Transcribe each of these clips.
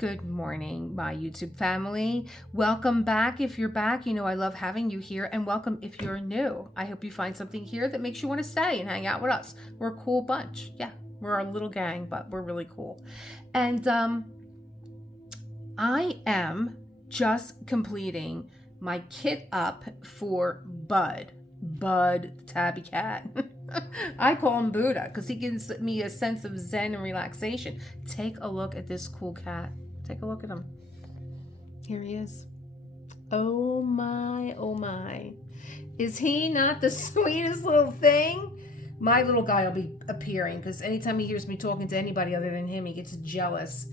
Good morning, my YouTube family. Welcome back. If you're back, you know I love having you here, and welcome if you're new. I hope you find something here that makes you want to stay and hang out with us. We're a cool bunch. Yeah, we're a little gang, but we're really cool. And I am just completing my kit up for Bud the tabby cat. I call him Buddha because he gives me a sense of zen and relaxation. Take a look at this cool cat. Take a look at him. Here he is. Oh my, oh my. Is he not the sweetest little thing? My little guy will be appearing because anytime he hears me talking to anybody other than him, he gets jealous.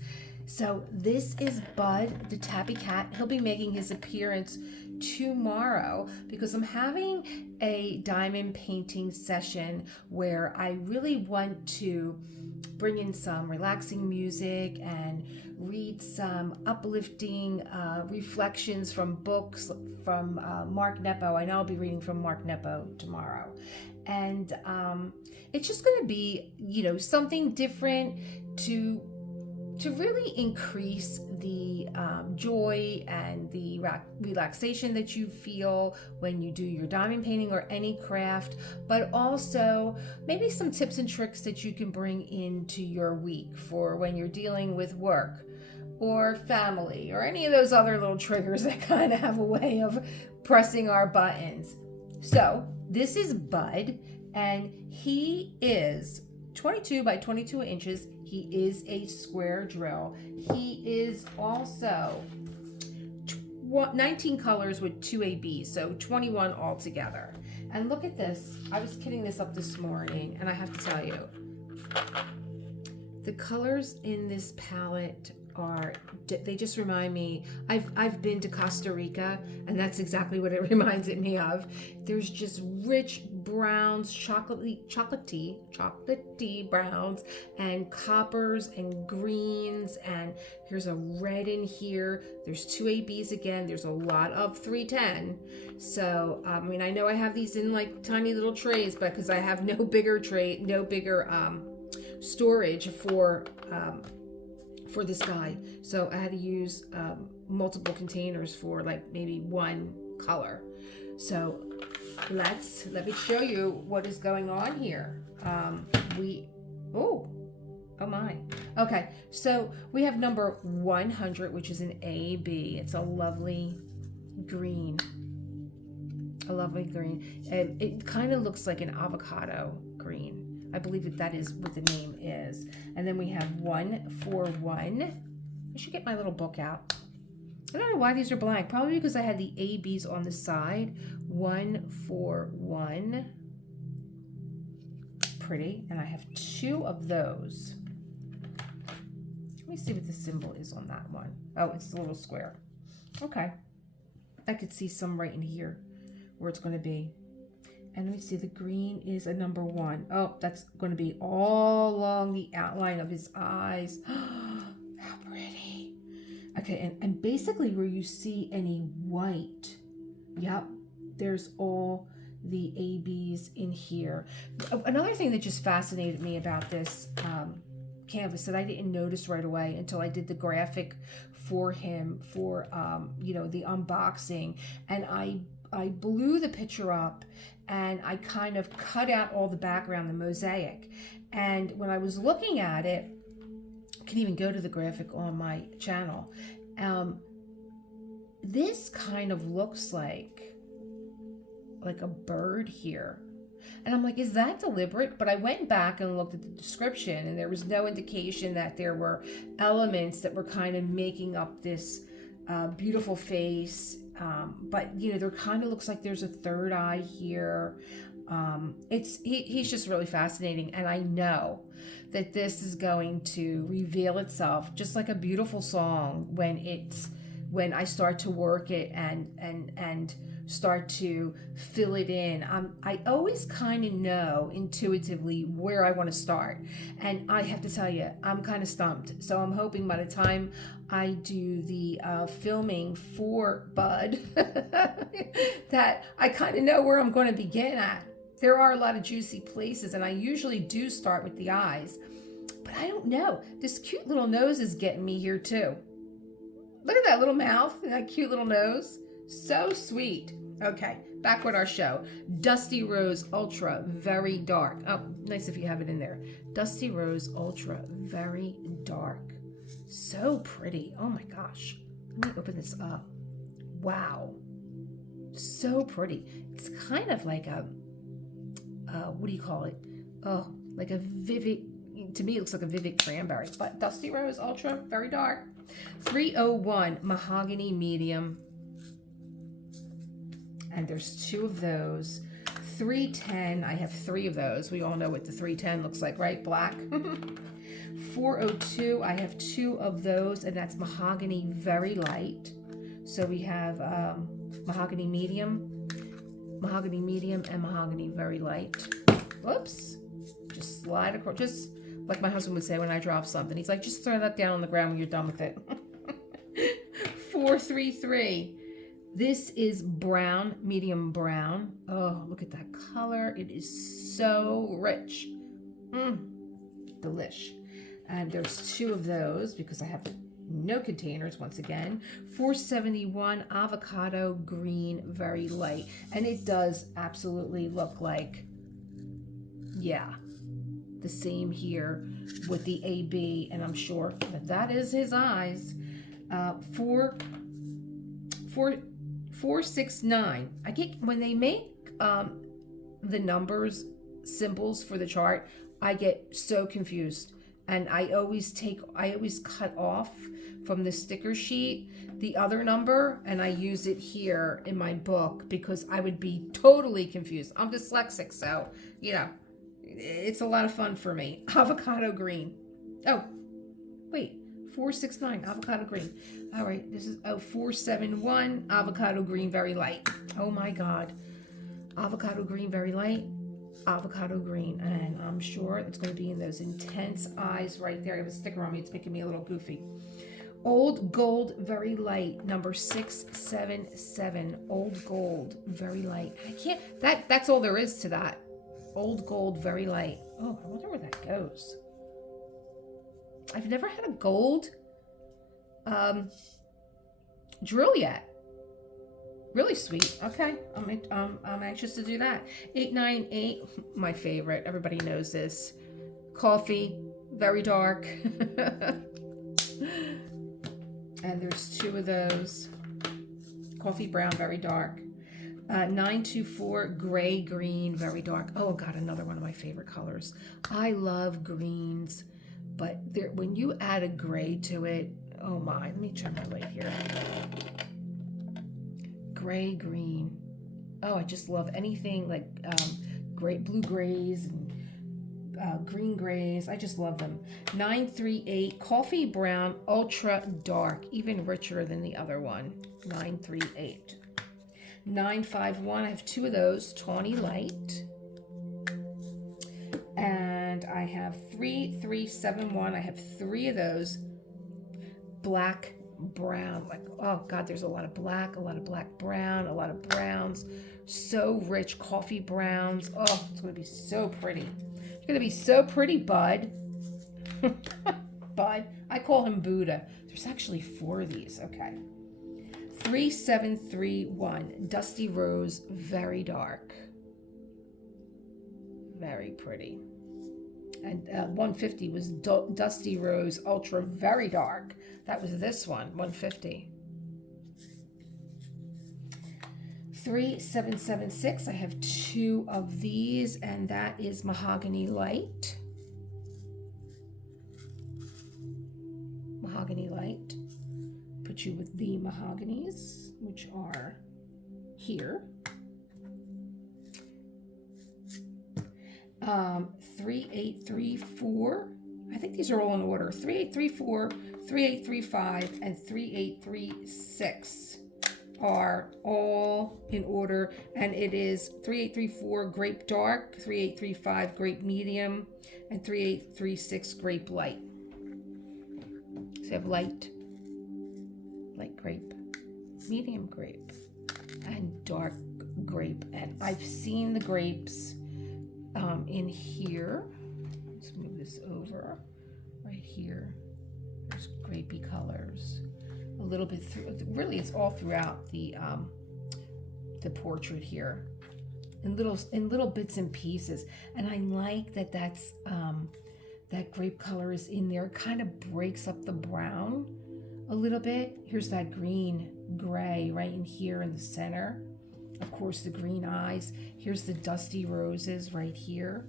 So this is Bud the tabby cat. He'll be making his appearance tomorrow because I'm having a diamond painting session where I really want to bring in some relaxing music and read some uplifting reflections from books from Mark Nepo. I know I'll be reading from Mark Nepo tomorrow. And it's just going to be, something different to really increase the joy and the relaxation that you feel when you do your diamond painting or any craft, but also maybe some tips and tricks that you can bring into your week for when you're dealing with work or family or any of those other little triggers that kind of have a way of pressing our buttons. So this is Bud, and he is 22 by 22 inches. He is a square drill. He is also 19 colors with 2 ABs, so 21 altogether. And look at this. I was kitting this up this morning, and I have to tell you, the colors in this palette they just remind me, I've been to Costa Rica, and that's exactly what it reminds me of. There's just rich browns, chocolatey browns, and coppers and greens, and here's a red in here. There's 2 ABs again. There's a lot of 310. So I know I have these in like tiny little trays, but because I have no bigger storage for this guy, so I had to use multiple containers for like maybe one color. So let me show you what is going on here. Oh my. Okay, so we have number 100, which is an AB. It's a lovely green. It kind of looks like an avocado green. I believe that is what the name is. And then we have 141. I should get my little book out. I don't know why these are blank. Probably because I had the ABs on the side. 141. Pretty. And I have 2 of those. Let me see what the symbol is on that one. Oh, it's a little square. Okay. I could see some right in here where it's going to be. And let me see, the green is a number 1. Oh, that's going to be all along the outline of his eyes. How pretty. Okay, and basically where you see any white, yep, there's all the ABs in here. Another thing that just fascinated me about this canvas that I didn't notice right away until I did the graphic for him for, the unboxing. And I blew the picture up and I kind of cut out all the background, the mosaic. And when I was looking at it, I can even go to the graphic on my channel. This kind of looks like a bird here. And I'm like, is that deliberate? But I went back and looked at the description, and there was no indication that there were elements that were kind of making up this beautiful face. But there kind of looks like there's a third eye here. He's just really fascinating, and I know that this is going to reveal itself just like a beautiful song when I start to work it and start to fill it in. I always kind of know intuitively where I want to start, and I have to tell you, I'm kind of stumped. So I'm hoping by the time I do the filming for Bud that I kind of know where I'm going to begin at. There are a lot of juicy places, and I usually do start with the eyes, but I don't know. This cute little nose is getting me here too. Look at that little mouth and that cute little nose. So sweet. Okay, back with our show. Dusty Rose Ultra, very dark. Oh, nice if you have it in there. Dusty Rose Ultra, very dark. So pretty. Oh my gosh. Let me open this up. Wow. So pretty. It's kind of like a, what do you call it? Oh, like a vivid, to me it looks like a vivid cranberry. But Dusty Rose Ultra, very dark. 301 Mahogany Medium. And there's 2 of those. 310, I have 3 of those. We all know what the 310 looks like, right? Black. 402, I have 2 of those, and that's Mahogany Very Light. So we have Mahogany Medium, and Mahogany Very Light. Whoops. Just slide across, just like my husband would say when I drop something. He's like, just throw that down on the ground when you're done with it. 433. This is brown, medium brown. Oh, look at that color. It is so rich. Delish. And there's 2 of those because I have no containers once again. 471 Avocado Green, very light. And it does absolutely look like, yeah, the same here with the AB. And I'm sure that is his eyes. 469. I get, when they make the numbers symbols for the chart, I get so confused, and I always cut off from the sticker sheet the other number, and I use it here in my book because I would be totally confused. I'm dyslexic, so you know it's a lot of fun for me. Avocado green. Oh, wait. 469 avocado green. All right, this is 471 avocado green, very light. Oh my God, avocado green, very light, avocado green, and I'm sure it's going to be in those intense eyes right there. I have a sticker on me; it's making me a little goofy. Old Gold, very light, number 677. Old Gold, very light. I can't. That's all there is to that. Old Gold, very light. Oh, I wonder where that goes. I've never had a gold drill yet. Really sweet. Okay, I'm anxious to do that. 898, my favorite. Everybody knows this. Coffee, very dark. And there's 2 of those. Coffee brown, very dark. 924 gray green, very dark. Oh God, another one of my favorite colors. I love greens. But there, when you add a gray to it, oh my, let me turn my light here. Gray, green. Oh, I just love anything like gray, blue grays and green grays. I just love them. 938, coffee brown, ultra dark, even richer than the other one. 938. 951, I have 2 of those, tawny light. And I have 3371. I have 3 of those. Black, brown. Like, oh God, there's a lot of black brown, a lot of browns. So rich. Coffee browns. Oh, it's going to be so pretty. It's going to be so pretty, Bud. Bud. I call him Buddha. There's actually 4 of these. Okay. 3731. Dusty Rose, very dark. Very pretty. And 150 was Dusty Rose Ultra, very dark. That was this one, 150. 3776, I have 2 of these, and that is Mahogany Light. Mahogany Light. Put you with the mahoganies, which are here. 3834. I think these are all in order. 3834, 3835, and 3836 are all in order. And it is 3834 Grape Dark, 3835 Grape Medium, and 3836 Grape Light. So you have light grape, medium grape, and dark grape. And I've seen the grapes in here. Let's move this over. Right here, there's grapey colors. a little bit through. Really, it's all throughout the portrait here, in little bits and pieces. And I like that that grape color is in there. It kind of breaks up the brown a little bit. Here's that green gray right in here in the center. Of course, the green eyes. Here's the dusty roses right here.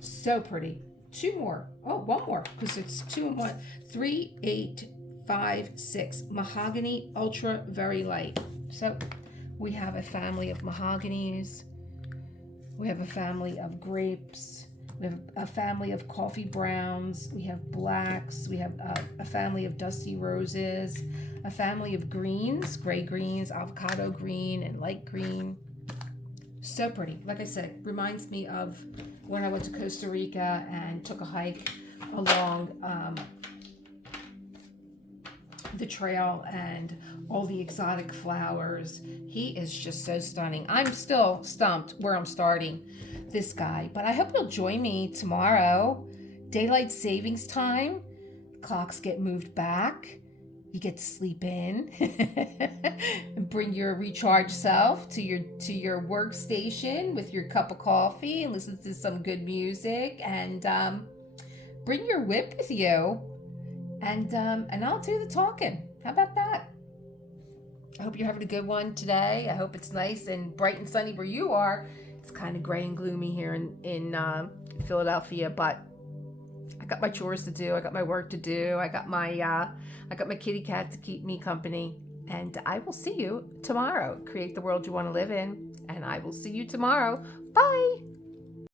So pretty. Two more. Oh, one more, because it's 2 and 1. 3, 8, 5, 6. Mahogany, ultra, very light. So we have a family of mahoganies. We have a family of grapes. We have a family of coffee browns. We have blacks. We have a family of dusty roses. A family of greens, gray greens, avocado green, and light green. So pretty. Like I said, reminds me of when I went to Costa Rica and took a hike along the trail and all the exotic flowers. He is just so stunning. I'm still stumped where I'm starting this guy, but I hope you'll join me tomorrow. Daylight savings time. Clocks get moved back. You get to sleep in and bring your recharged self to your workstation with your cup of coffee and listen to some good music, and bring your whip with you, and I'll do the talking. How about that? I hope you're having a good one today. I hope it's nice and bright and sunny where you are. It's kind of gray and gloomy here in Philadelphia, but I got my chores to do. I got my work to do. I got my kitty cat to keep me company. And I will see you tomorrow. Create the world you want to live in. And I will see you tomorrow. Bye.